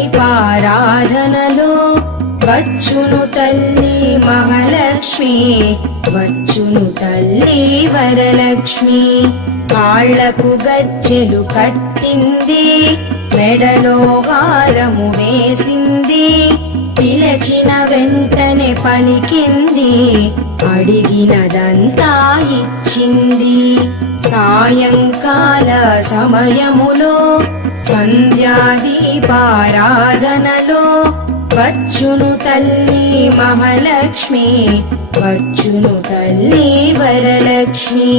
దీపారాధనలో వచ్చును తల్లి మహాలక్ష్మి, వచ్చును తల్లి వరలక్ష్మి. కాళ్లకు గజ్జెలు కట్టింది, మెడలో హారము వేసింది, పిలచిన వెంటనే పలికింది, అడిగినదంతా ఇచ్చింది. సాయంకాల సమయములో సంధ్యాదీపారాధనలో వచ్చును తల్లి మహాలక్ష్మి, వచ్చును తల్లి వరలక్ష్మి.